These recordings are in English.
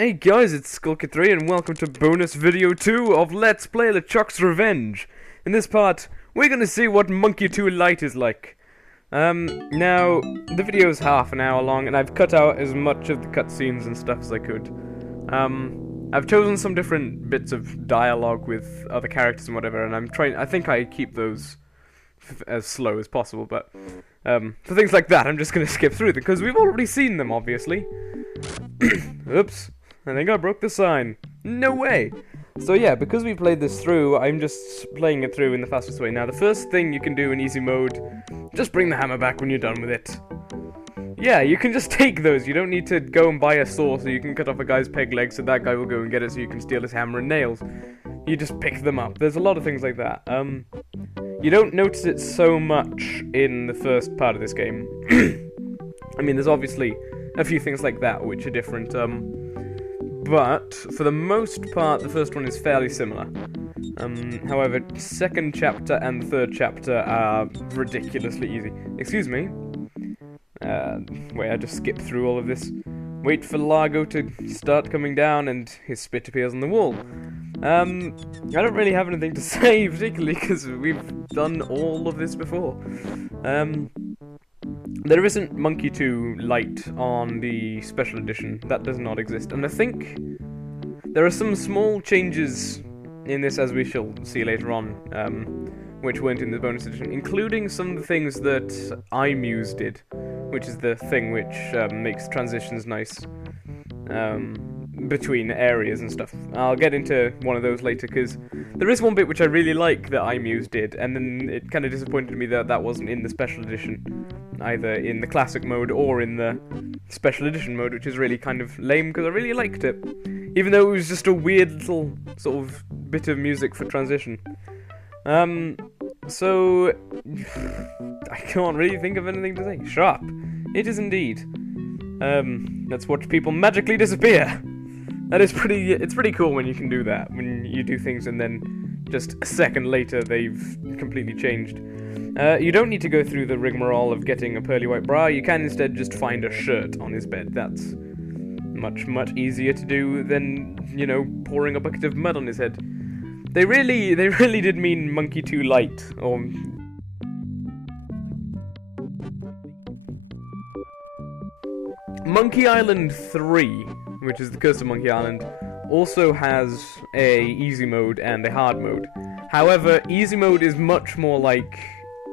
Hey guys, it's Skulker3 and welcome to bonus video 2 of Let's Play LeChuck's Revenge. In this part, we're gonna see what Monkey 2 Lite is like. Now, the video is half an hour long and I've cut out as much of the cutscenes and stuff as I could. I've chosen some different bits of dialogue with other characters and whatever, and I think I keep those as slow as possible, but for things like that, I'm just gonna skip through them, because we've already seen them, obviously. Oops. I think I broke the sign. No way! So yeah, because we played this through, I'm just playing it through in the fastest way. Now, the first thing you can do in easy mode, just bring the hammer back when you're done with it. Yeah, you can just take those. You don't need to go and buy a saw so you can cut off a guy's peg leg so that guy will go and get it so you can steal his hammer and nails. You just pick them up. There's a lot of things like that. You don't notice it so much in the first part of this game. I mean, there's obviously a few things like that which are different, but for the most part, the first one is fairly similar. However, second chapter and the third chapter are ridiculously easy. Excuse me. Wait, I just skipped through all of this. Wait for Largo to start coming down and his spit appears on the wall. I don't really have anything to say, particularly because we've done all of this before. There isn't Monkey 2 Lite on the special edition. That does not exist. And I think there are some small changes in this, as we shall see later on, which weren't in the bonus edition, including some of the things that iMuse did, which is the thing which makes transitions nice between areas and stuff. I'll get into one of those later, because there is one bit which I really like that iMuse did, and then it kind of disappointed me that that wasn't in the special edition, either in the classic mode or in the special edition mode, which is really kind of lame, because I really liked it, even though it was just a weird little sort of bit of music for transition. So I can't really think of anything to say. Sharp. It is indeed. Let's watch people magically disappear. That is it's pretty cool when you can do that, when you do things and then just a second later they've completely changed. You don't need to go through the rigmarole of getting a pearly white bra. You can instead just find a shirt on his bed. That's much easier to do than, you know, pouring a bucket of mud on his head. They really did mean Monkey 2 Lite, or Monkey Island 3, which is the Curse of Monkey Island, also has a easy mode and a hard mode. However, easy mode is much more like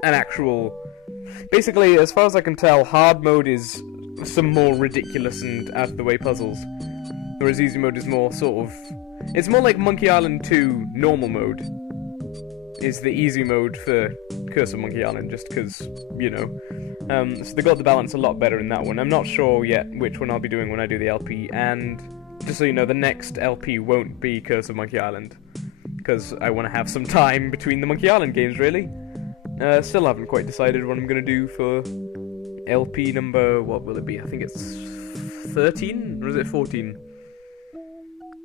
an actual... Basically, as far as I can tell, hard mode is some more ridiculous and out-of-the-way puzzles, whereas easy mode is more sort of... It's more like Monkey Island 2 normal mode is the easy mode for Curse of Monkey Island, just because, you know. So they got the balance a lot better in that one. I'm not sure yet which one I'll be doing when I do the LP, and just so you know, the next LP won't be Curse of Monkey Island, because I want to have some time between the Monkey Island games, really. Still haven't quite decided what I'm going to do for LP number, what will it be? I think it's 13? Or is it 14?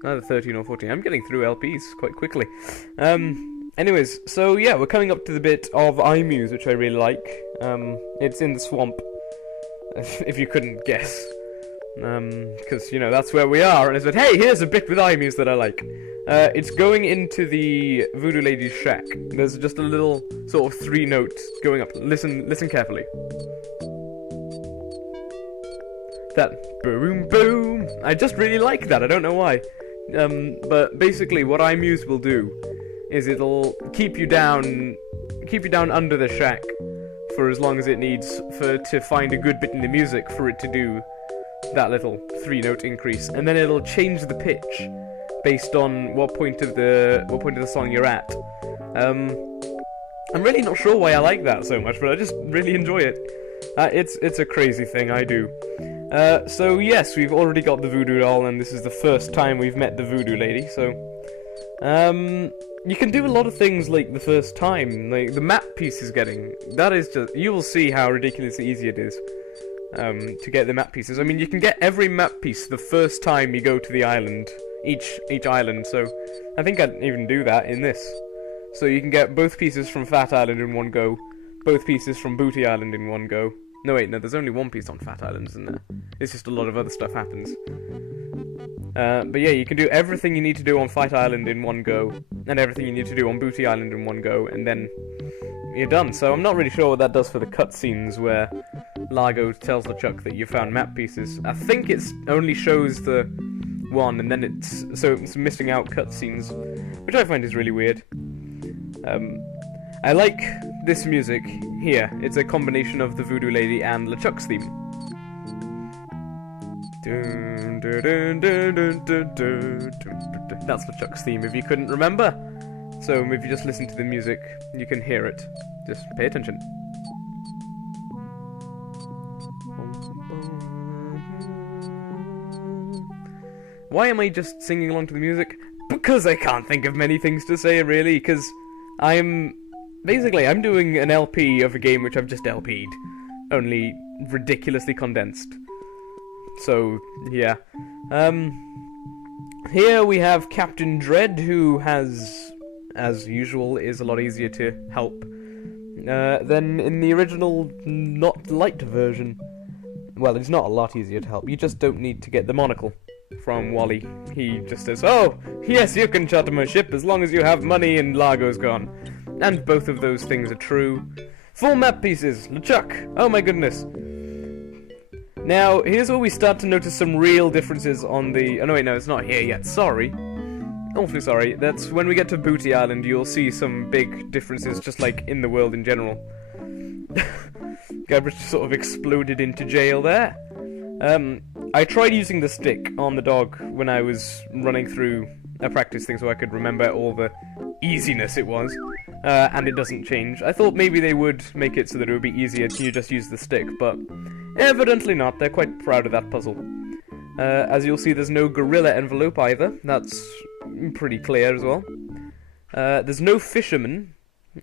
Either 13 or 14. I'm getting through LPs quite quickly. Anyways, so yeah, we're coming up to the bit of iMuse, which I really like. It's in the swamp, if you couldn't guess. Because, you know, that's where we are, and I said, hey, here's a bit with iMuse that I like. It's going into the Voodoo Lady's shack. There's just a little sort of 3 notes going up. Listen carefully. That boom boom. I just really like that. I don't know why. But basically, what iMuse will do is it'll keep you down under the shack for as long as it needs to find a good bit in the music for it to do that little 3-note increase, and then it'll change the pitch based on what point of the song you're at. I'm really not sure why I like that so much, but I just really enjoy it. It's a crazy thing I do. So yes, we've already got the voodoo doll, and this is the first time we've met the voodoo lady, so... you can do a lot of things like the first time, like the map piece is getting... That is just... You will see how ridiculously easy it is to get the map pieces. I mean, you can get every map piece the first time you go to the island, each island, so I think I'd even do that in this. So you can get both pieces from Fat Island in one go, both pieces from Booty Island in one go. No wait, no, there's only one piece on Fat Island, isn't there? It's just a lot of other stuff happens. But yeah, you can do everything you need to do on Fight Island in one go, and everything you need to do on Booty Island in one go, and then you're done. So I'm not really sure what that does for the cutscenes where Largo tells LeChuck that you found map pieces. I think it only shows the one, and then it's missing out cutscenes, which I find is really weird. I like this music here. It's a combination of the Voodoo Lady and LeChuck's theme. That's LeChuck's theme if you couldn't remember. So if you just listen to the music, you can hear it. Just pay attention. Why am I just singing along to the music? Because I can't think of many things to say, really, because I'm doing an LP of a game which I've just LP'd, only ridiculously condensed. So, yeah. Here we have Captain Dread, who has, as usual, is a lot easier to help than in the original not light version. Well, it's not a lot easier to help. You just don't need to get the monocle from Wally. He just says, "Oh, yes, you can charter my ship as long as you have money and Largo's gone." And both of those things are true. 4 map pieces! LeChuck! Oh my goodness. Now, here's where we start to notice some real differences on the... Oh, no, wait, no, it's not here yet. Sorry. Awfully sorry. That's when we get to Booty Island, you'll see some big differences, just like in the world in general. Guybrush sort of exploded into jail there. I tried using the stick on the dog when I was running through a practice thing so I could remember all the easiness it was, and it doesn't change. I thought maybe they would make it so that it would be easier to just use the stick, but evidently not. They're quite proud of that puzzle. As you'll see, there's no gorilla envelope either. That's pretty clear as well. There's no fisherman,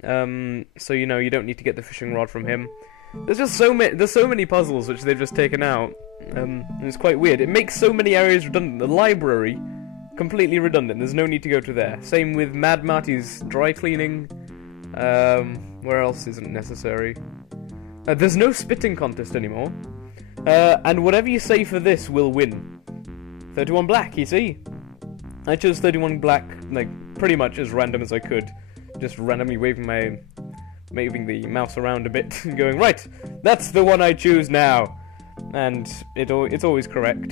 so you know you don't need to get the fishing rod from him. There's just so many puzzles which they've just taken out. And it's quite weird. It makes so many areas redundant. The library, completely redundant. There's no need to go to there. Same with Mad Marty's dry cleaning. Where else isn't necessary? There's no spitting contest anymore. And whatever you say for this will win. 31 black, you see? I chose 31 black, like, pretty much as random as I could. Just randomly waving the mouse around a bit, and going, right, that's the one I choose now. And it's always correct.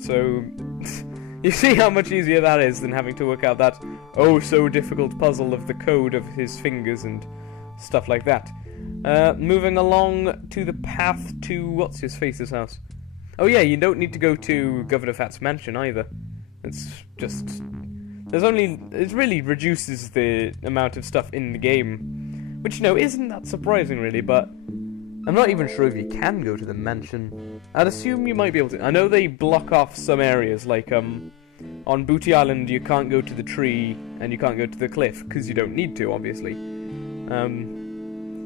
So, you see how much easier that is than having to work out that oh-so-difficult puzzle of the code of his fingers and stuff like that. Moving along to the path to what's-his-face's house. Oh yeah, you don't need to go to Governor Fat's mansion either. It's just... it really reduces the amount of stuff in the game. Which, you know, isn't that surprising really, but... I'm not even sure if you can go to the mansion. I'd assume you might be able to. I know they block off some areas, like, on Booty Island you can't go to the tree, and you can't go to the cliff, because you don't need to, obviously.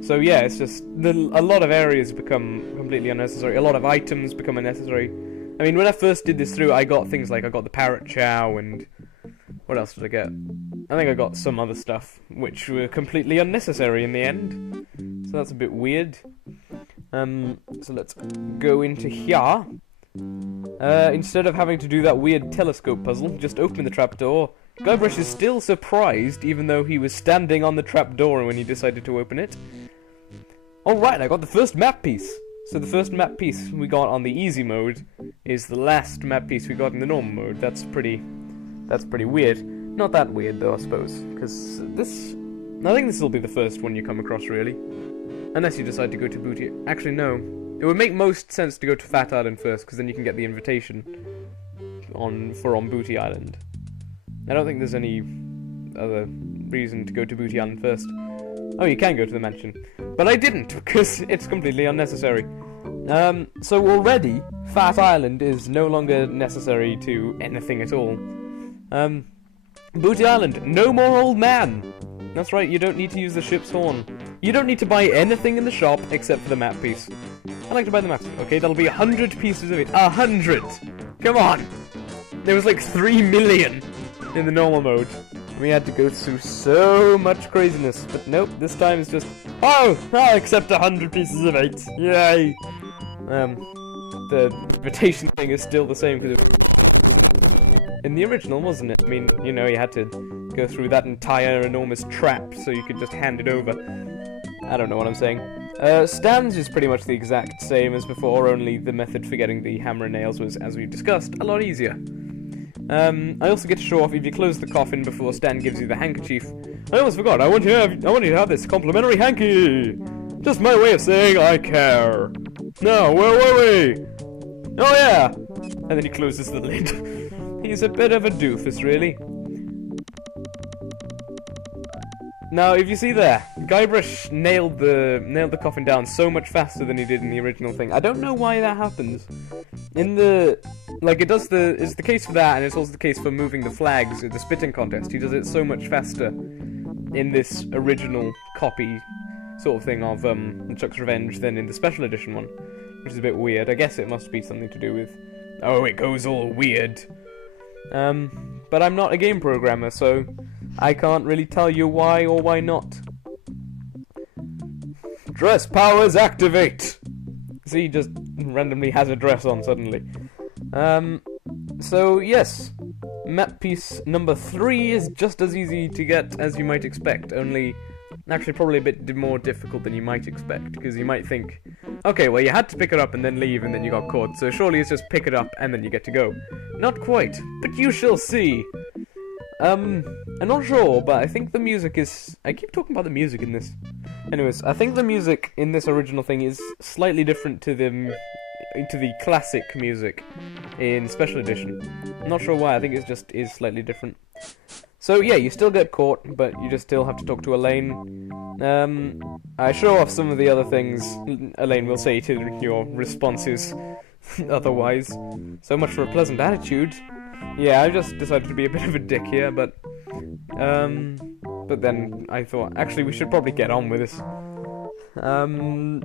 So yeah, it's just, a lot of areas become completely unnecessary, a lot of items become unnecessary. I mean, when I first did this through, I got things like, I got the parrot chow, and... what else did I get? I think I got some other stuff, which were completely unnecessary in the end. So that's a bit weird. So let's go into here. Instead of having to do that weird telescope puzzle, just open the trapdoor. Guybrush is still surprised, even though he was standing on the trapdoor when he decided to open it. Alright, I got the first map piece. So the first map piece we got on the easy mode is the last map piece we got in the normal mode. That's pretty weird. Not that weird though, I suppose, because I think this will be the first one you come across, really. Unless you decide to go to Booty... Actually, no. It would make most sense to go to Fat Island first, because then you can get the invitation on Booty Island. I don't think there's any other reason to go to Booty Island first. Oh, you can go to the mansion. But I didn't, because it's completely unnecessary. So already, Fat Island is no longer necessary to anything at all. Booty Island, no more old man! That's right, you don't need to use the ship's horn. You don't need to buy anything in the shop except for the map piece. I'd like to buy the map piece. Okay, that'll be 100 pieces of it. 100! Come on! There was like 3 million in the normal mode. We had to go through so much craziness. But nope, this time it's just... Oh! I'll accept 100 pieces of 8. Yay! The invitation thing is still the same because in the original, wasn't it? I mean, you know, you had to go through that entire enormous trap so you could just hand it over. I don't know what I'm saying. Stan's is pretty much the exact same as before, only the method for getting the hammer and nails was, as we discussed, a lot easier. I also get to show off if you close the coffin before Stan gives you the handkerchief. I almost forgot, I want you to have this complimentary hanky! Just my way of saying I care. Now, where were we? Oh yeah! And then he closes the lid. He's a bit of a doofus, really. Now, if you see there, Guybrush nailed the coffin down so much faster than he did in the original thing. I don't know why that happens. In the... Like, it's the case for that, and it's also the case for moving the flags at the spitting contest. He does it so much faster in this original copy sort of thing of Chuck's Revenge than in the special edition one, which is a bit weird. I guess it must be something to do with... Oh, it goes all weird. But I'm not a game programmer, so I can't really tell you why or why not. Dress powers activate! See, he just randomly has a dress on suddenly. So yes, map piece number 3 is just as easy to get as you might expect, only actually probably a bit more difficult than you might expect, because you might think, okay, well you had to pick it up and then leave and then you got caught, so surely it's just pick it up and then you get to go. Not quite, but you shall see. I'm not sure, but I think the music is... I keep talking about the music in this. Anyways, I think the music in this original thing is slightly different to the classic music in Special Edition. I'm not sure why, I think it just is slightly different. So yeah, you still get caught, but you just still have to talk to Elaine. I show off some of the other things Elaine will say to your responses otherwise. So much for a pleasant attitude. Yeah, I just decided to be a bit of a dick here, but then I thought, actually we should probably get on with this. Don't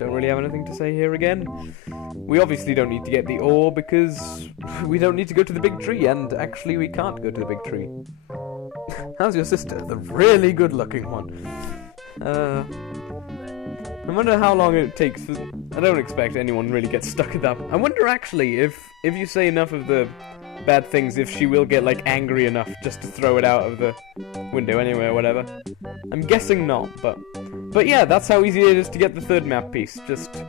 really have anything to say here again. We obviously don't need to get the ore because we don't need to go to the big tree, and actually we can't go to the big tree. How's your sister? The really good looking one. I wonder how long it takes for... I don't expect anyone really gets stuck at that. I wonder actually if you say enough of the bad things, if she will get like angry enough just to throw it out of the window anyway or whatever. I'm guessing not, but yeah, that's how easy it is to get the third map piece. Just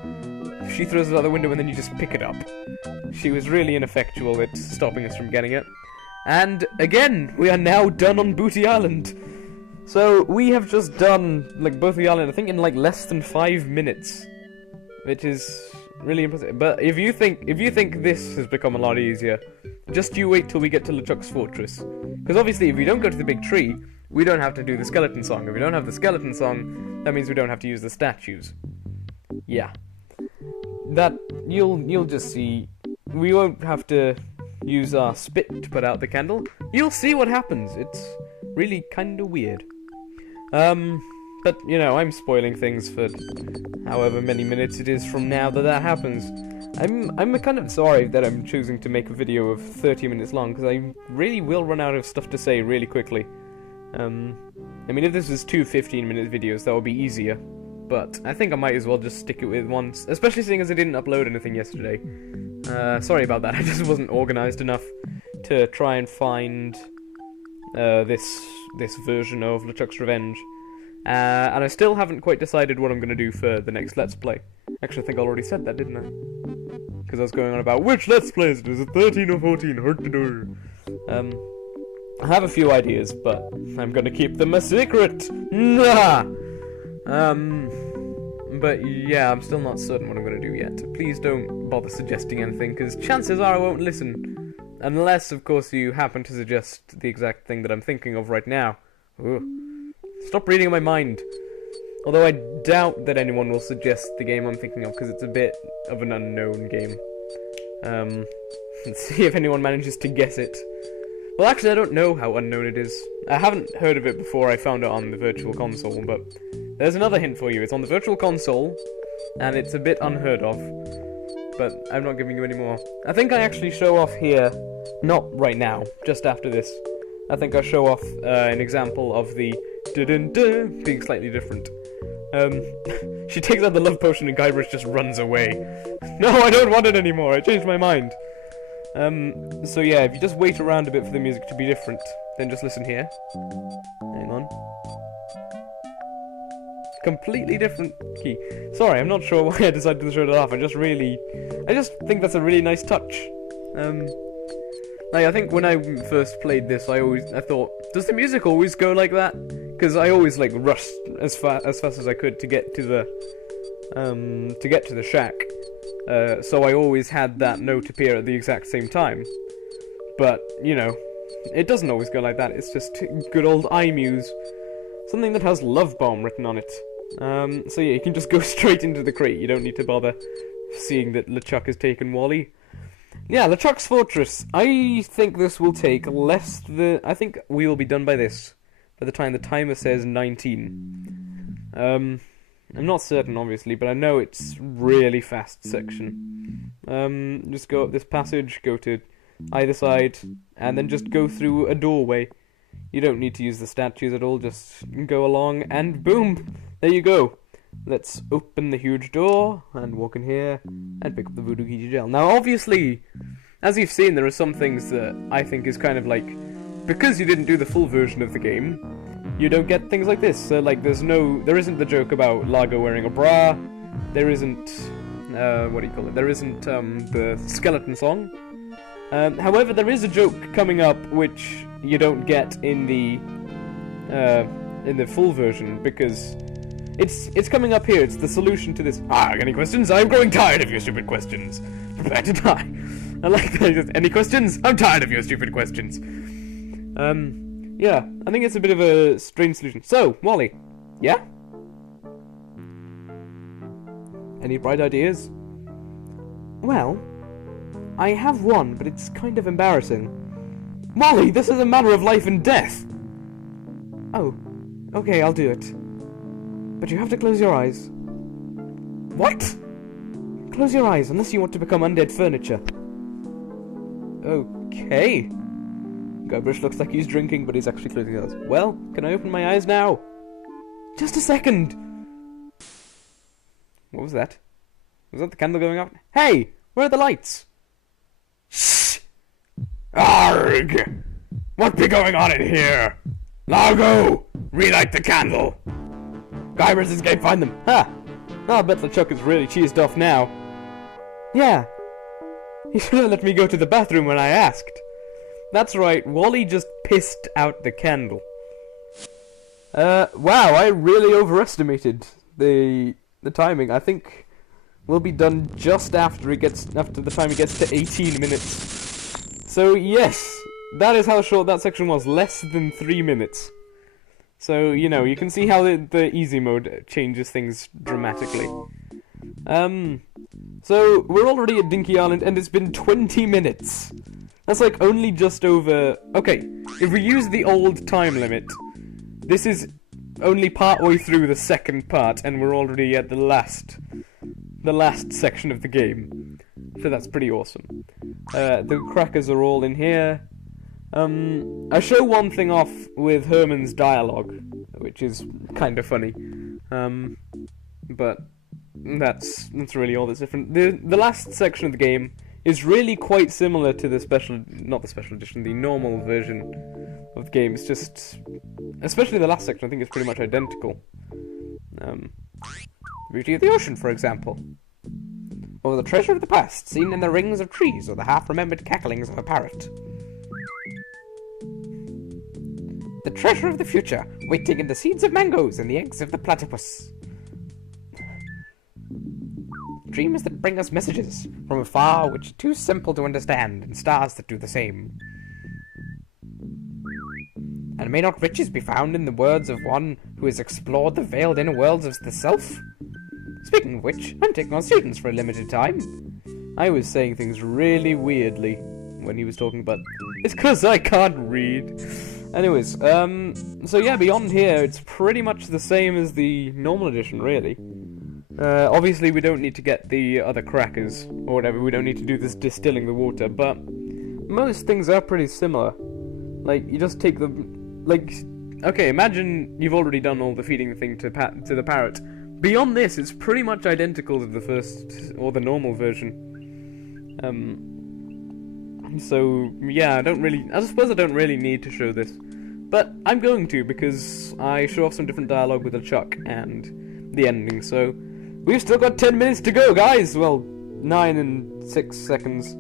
she throws it out the window and then you just pick it up. She was really ineffectual at stopping us from getting it. And again, we are now done on Booty Island. So we have just done like both the island, I think in like less than 5 minutes, which is really impressive. But if you think this has become a lot easier, just you wait till we get to LeChuck's Fortress. Because obviously if we don't go to the big tree, we don't have to do the skeleton song. If we don't have the skeleton song, that means we don't have to use the statues. Yeah. That, you'll just see. We won't have to use our spit to put out the candle. You'll see what happens. It's really kinda weird. But, you know, I'm spoiling things for however many minutes it is from now that happens. I'm kind of sorry that I'm choosing to make a video of 30 minutes long, because I really will run out of stuff to say really quickly. I mean, if this was 2 15-minute videos, that would be easier. But I think I might as well just stick it with one, especially seeing as I didn't upload anything yesterday. Sorry about that, I just wasn't organized enough to try and find this version of LeChuck's Revenge. And I still haven't quite decided what I'm going to do for the next Let's Play. Actually, I think I already said that, didn't I? Because I was going on about which Let's Plays it is, it 13 or 14, hurt the door. I have a few ideas, but I'm going to keep them a secret. Nah! But yeah, I'm still not certain what I'm going to do yet. Please don't bother suggesting anything, because chances are I won't listen. Unless, of course, you happen to suggest the exact thing that I'm thinking of right now. Ooh. Stop reading my mind. Although I doubt that anyone will suggest the game I'm thinking of, because it's a bit of an unknown game. Let's see if anyone manages to guess it. Well, actually, I don't know how unknown it is. I haven't heard of it before I found it on the Virtual Console, but there's another hint for you. It's on the Virtual Console, and it's a bit unheard of. But I'm not giving you any more. I think I actually show off here, not right now, just after this. I think I show off an example of the dun-dun-dun being slightly different. She takes out the love potion and Guybrush just runs away. No, I don't want it anymore, I changed my mind. So yeah, if you just wait around a bit for the music to be different, then just listen here. Hang on. Completely different key. Sorry, I'm not sure why I decided to show it off. I just think that's a really nice touch. Like, I think when I first played this, I thought, does the music always go like that? Because I always like rushed as fast as I could to get to the shack. So I always had that note appear at the exact same time. But you know, it doesn't always go like that. It's just good old iMuse, something that has Love Bomb written on it. So yeah, you can just go straight into the crate. You don't need to bother seeing that LeChuck has taken Wally. Yeah, LeChuck's Fortress. I think this will take less than... I think we will be done by this, by the time the timer says 19. I'm not certain, obviously, but I know it's really fast section. Just go up this passage, go to either side, and then just go through a doorway. You don't need to use the statues at all, just go along, and boom! There you go. Let's open the huge door, and walk in here, and pick up the Voodoo Key Gel. Now, obviously, as you've seen, there are some things that I think is kind of like... Because you didn't do the full version of the game, you don't get things like this. So, like, there isn't the joke about Largo wearing a bra, there isn't... what do you call it? There isn't, the skeleton song. However, there is a joke coming up which you don't get in the full version, because it's coming up here. It's the solution to this. Any questions? I'm growing tired of your stupid questions. Prepare to die. I like that. Just, any questions? I'm tired of your stupid questions. Yeah, I think it's a bit of a strange solution. So, Wally, yeah? Any bright ideas? Well, I have one, but it's kind of embarrassing. Wally, this is a matter of life and death! Oh, okay, I'll do it. But you have to close your eyes. What? Close your eyes, unless you want to become undead furniture. Okay. Guybrush looks like he's drinking, but he's actually closing his eyes. Well, can I open my eyes now? Just a second! What was that? Was that the candle going up? Hey! Where are the lights? Shh! Arrgh! What be going on in here? Largo! Relight the candle! Guybrush escape, find them! Ha! I'll bet LeChuck is really cheesed off now. Yeah. He should have let me go to the bathroom when I asked. That's right, Wally just pissed out the candle. Wow, I really overestimated the timing. I think we'll be done just after the time it gets to 18 minutes. So yes, that is how short that section was, less than 3 minutes. So, you know, you can see how the easy mode changes things dramatically. So, we're already at Dinky Island, and it's been 20 minutes. That's like only just over... Okay, if we use the old time limit, this is only partway through the second part, and we're already at the last section of the game. So that's pretty awesome. The crackers are all in here. I show one thing off with Herman's dialogue, which is kind of funny. But that's really all that's different. The last section of the game is really quite similar to not the special edition, the normal version of the game. It's just, especially the last section, I think it's pretty much identical. The beauty of the ocean, for example. Or the treasure of the past, seen in the rings of trees, or the half-remembered cacklings of a parrot. The treasure of the future, waiting in the seeds of mangoes and the eggs of the platypus. Dreams that bring us messages from afar which are too simple to understand, and stars that do the same. And may not riches be found in the words of one who has explored the veiled inner worlds of the self? Speaking of which, I'm taking on students for a limited time. I was saying things really weirdly when he was talking, but it's because I can't read. Anyways, so yeah, beyond here, it's pretty much the same as the normal edition, really. Obviously, we don't need to get the other crackers, or whatever, we don't need to do this distilling the water, but most things are pretty similar. Like, you just take the... Like, okay, imagine you've already done all the feeding the thing to the parrot. Beyond this, it's pretty much identical to the first, or the normal version. So, yeah, I suppose I don't really need to show this. But I'm going to, because I show off some different dialogue with LeChuck and the ending, so... We've still got 10 minutes to go, guys! Well, 9 and 6 seconds.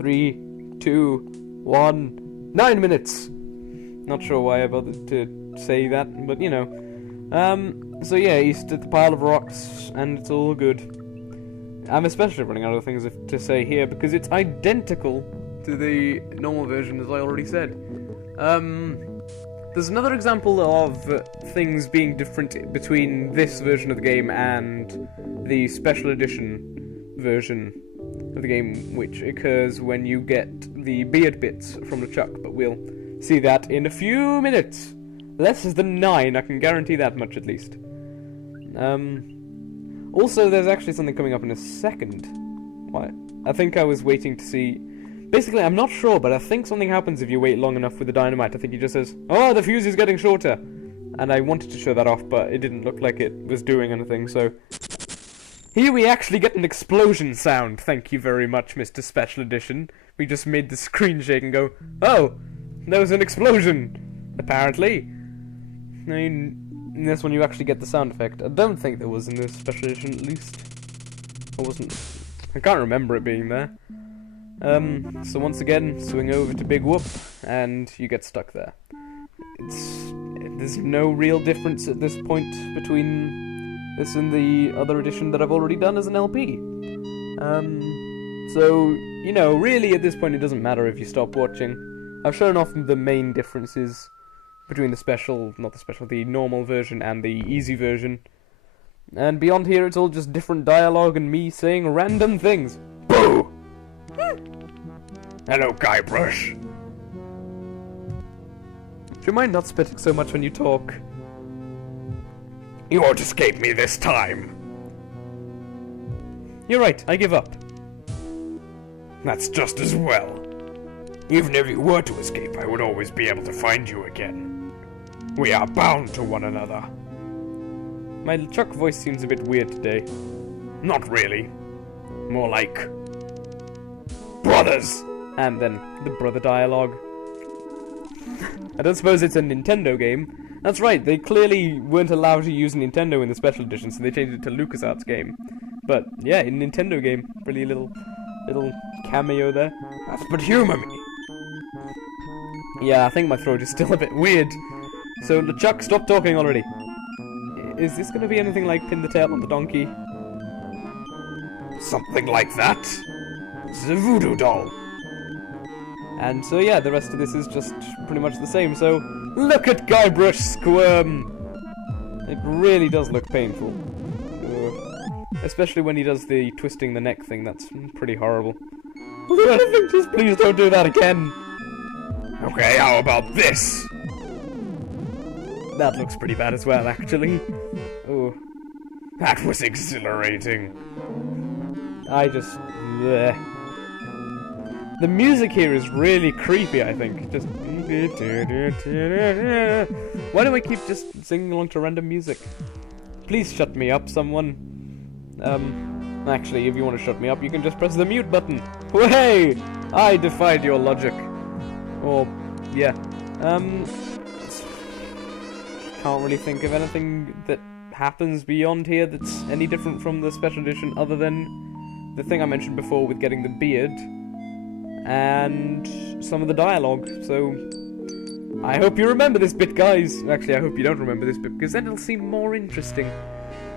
3, 2, 1... 9 minutes! Not sure why I bothered to say that, but you know. So yeah, he's at the pile of rocks, and it's all good. I'm especially running out of things to say here, because it's identical to the normal version, as I already said. There's another example of things being different between this version of the game and the special edition version of the game, which occurs when you get the beard bits from LeChuck, but we'll see that in a few minutes. Less than 9, I can guarantee that much at least. Also, there's actually something coming up in a second. What? I think I was waiting to see... Basically, I'm not sure, but I think something happens if you wait long enough with the dynamite. I think he just says, "Oh, the fuse is getting shorter!" And I wanted to show that off, but it didn't look like it was doing anything, so... Here we actually get an explosion sound. Thank you very much, Mr. Special Edition. We just made the screen shake and go, "Oh, there was an explosion!" Apparently. I mean, that's when you actually get the sound effect. I don't think there was in this special edition, at least. I can't remember it being there. So once again, swing over to Big Whoop, and you get stuck there. There's no real difference at this point between this and the other edition that I've already done as an LP. So, you know, really at this point it doesn't matter if you stop watching. I've shown off the main differences between the normal version and the easy version. And beyond here, it's all just different dialogue and me saying random things. Boo! Hello, Guybrush. Do you mind not spitting so much when you talk? You won't escape me this time. You're right, I give up. That's just as well. Even if you were to escape, I would always be able to find you again. We are bound to one another. My LeChuck voice seems a bit weird today. Not really. More like... brothers! And then the brother dialogue. I don't suppose it's a Nintendo game. That's right, they clearly weren't allowed to use Nintendo in the special edition, so they changed it to LucasArts game. But yeah, in Nintendo game, really little cameo there. But humor me. Yeah, I think my throat is still a bit weird. So LeChuck, stop talking already. Is this going to be anything like Pin the Tail on the Donkey? Something like that. This is a voodoo doll. And so yeah, the rest of this is just pretty much the same. So look at Guybrush squirm. It really does look painful. Especially when he does the twisting the neck thing. That's pretty horrible. Just please don't do that again. Okay, how about this? That looks pretty bad as well, actually. Oh, that was exhilarating. Bleh. The music here is really creepy, I think. Just... Why do I keep just singing along to random music? Please shut me up, someone. Actually, if you want to shut me up, you can just press the mute button. Hey! I defied your logic. Or, yeah. Can't really think of anything that happens beyond here that's any different from the special edition other than the thing I mentioned before with getting the beard and some of the dialogue. So I hope you remember this bit, guys. Actually, I hope you don't remember this bit, because then it'll seem more interesting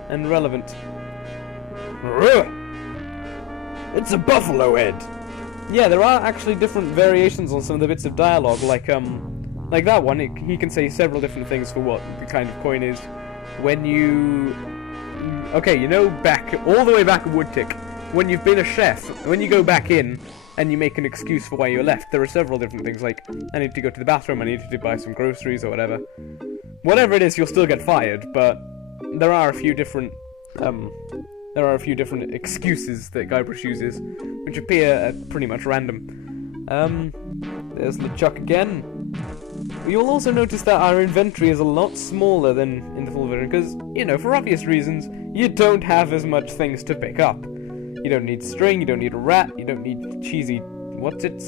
and relevant. It's a buffalo head. Yeah, there are actually different variations on some of the bits of dialogue, like that one. He can say several different things for what the kind of coin is. When you... Okay, you know, all the way back at Woodtick, when you've been a chef, when you go back in and you make an excuse for why you left, there are several different things, like, I need to go to the bathroom, I need to buy some groceries, or whatever. Whatever it is, you'll still get fired, but there are a few different excuses that Guybrush uses, which appear at pretty much random. There's LeChuck again. You'll also notice that our inventory is a lot smaller than in the full version, because, you know, for obvious reasons, you don't have as much things to pick up. You don't need string, you don't need a rat, you don't need cheesy... What's it?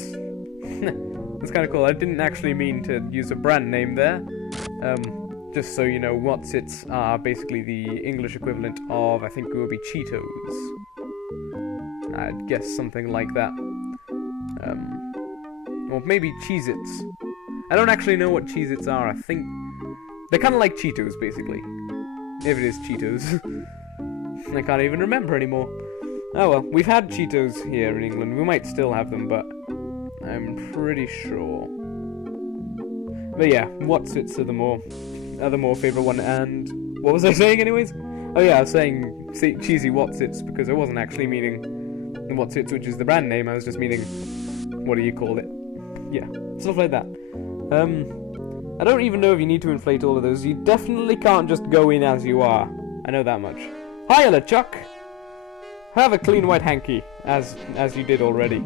That's kind of cool. I didn't actually mean to use a brand name there. Just so you know, Whatsits are basically the English equivalent of, I think it would be Cheetos. I'd guess something like that. Or maybe Cheez-Its. I don't actually know what Cheez-Its are. I think they're kind of like Cheetos, basically. If it is Cheetos. I can't even remember anymore. Oh well, we've had Cheetos here in England. We might still have them, but I'm pretty sure. But yeah, Whatsits are the more favourite one. And what was I saying, anyways? Oh yeah, I was saying cheesy Whatsits because I wasn't actually meaning Whatsits, which is the brand name. I was just meaning, what do you call it? Yeah, stuff like that. I don't even know if you need to inflate all of those. You definitely can't just go in as you are. I know that much. Hiya, LeChuck! Have a clean white hanky, as you did already.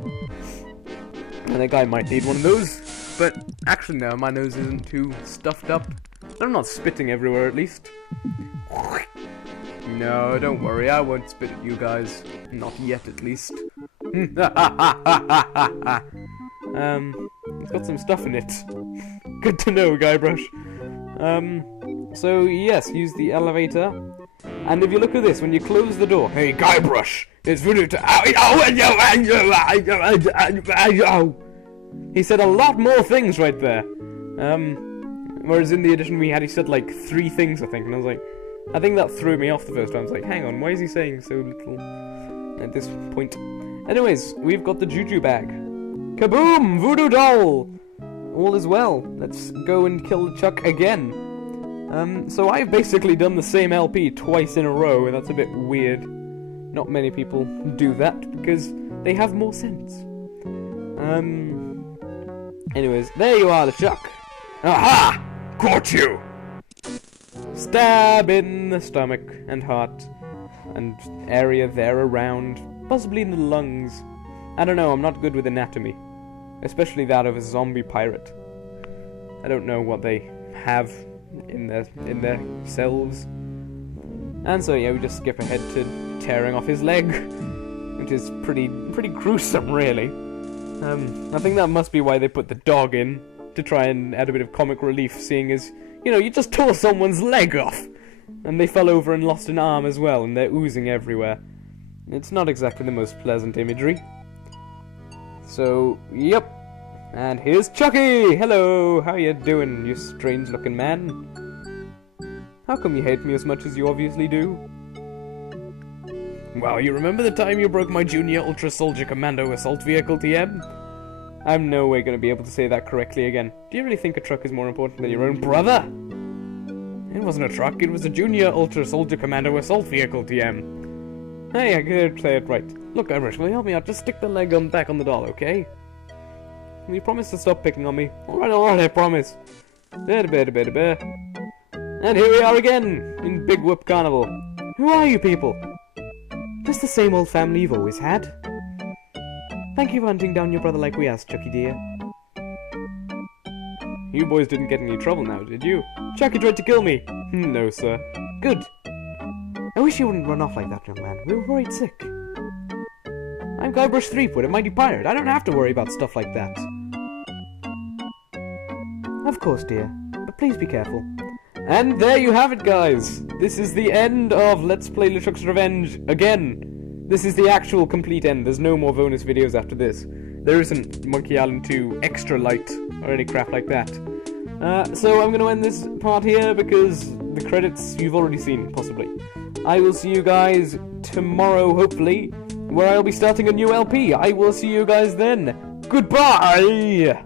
I think I might need one of those, but actually no, my nose isn't too stuffed up. I'm not spitting everywhere, at least. No, don't worry, I won't spit at you guys. Not yet, at least. It's got some stuff in it. Good to know, Guybrush. So yes, use the elevator. And if you look at this, when you close the door, hey Guybrush, it's really to. He said a lot more things right there. Whereas in the edition we had, he said like 3 things, I think, and I was like, I think that threw me off the first time. I was like, hang on, why is he saying so little at this point? Anyways, we've got the juju bag. Kaboom! Voodoo doll! All is well. Let's go and kill Chuck again. So I've basically done the same LP twice in a row, and that's a bit weird. Not many people do that, because they have more sense. Anyways, there you are, LeChuck. Aha! Caught you! Stab in the stomach and heart and area there around, possibly in the lungs. I don't know, I'm not good with anatomy, especially that of a zombie pirate. I don't know what they have in their selves. And so yeah, we just skip ahead to tearing off his leg, which is pretty gruesome, really. I think that must be why they put the dog in, to try and add a bit of comic relief, seeing as, you know, you just tore someone's leg off, and they fell over and lost an arm as well, and they're oozing everywhere. It's not exactly the most pleasant imagery. So, yep. And here's Chucky! Hello! How you doing, you strange-looking man? How come you hate me as much as you obviously do? Well, you remember the time you broke my Junior Ultra Soldier Commando Assault Vehicle, TM? I'm no way gonna be able to say that correctly again. Do you really think a truck is more important than your own brother? It wasn't a truck, it was a Junior Ultra Soldier Commando Assault Vehicle, TM. Hey, I gotta say it right. Look, Irish, will you help me out? Just stick the leg back on the doll, okay? Will you promise to stop picking on me? Alright, I promise. And here we are again, in Big Whoop Carnival. Who are you people? Just the same old family you've always had. Thank you for hunting down your brother like we asked, Chucky dear. You boys didn't get in any trouble now, did you? Chucky tried to kill me. No, sir. Good. I wish you wouldn't run off like that, young man. We were worried sick. I'm Guybrush Threepwood, a mighty pirate. I don't have to worry about stuff like that. Of course, dear. But please be careful. And there you have it, guys. This is the end of Let's Play LeChuck's Revenge again. This is the actual complete end. There's no more bonus videos after this. There isn't Monkey Island 2 Extra Light or any crap like that. So I'm going to end this part here because the credits you've already seen, possibly. I will see you guys tomorrow, hopefully, where I'll be starting a new LP. I will see you guys then. Goodbye!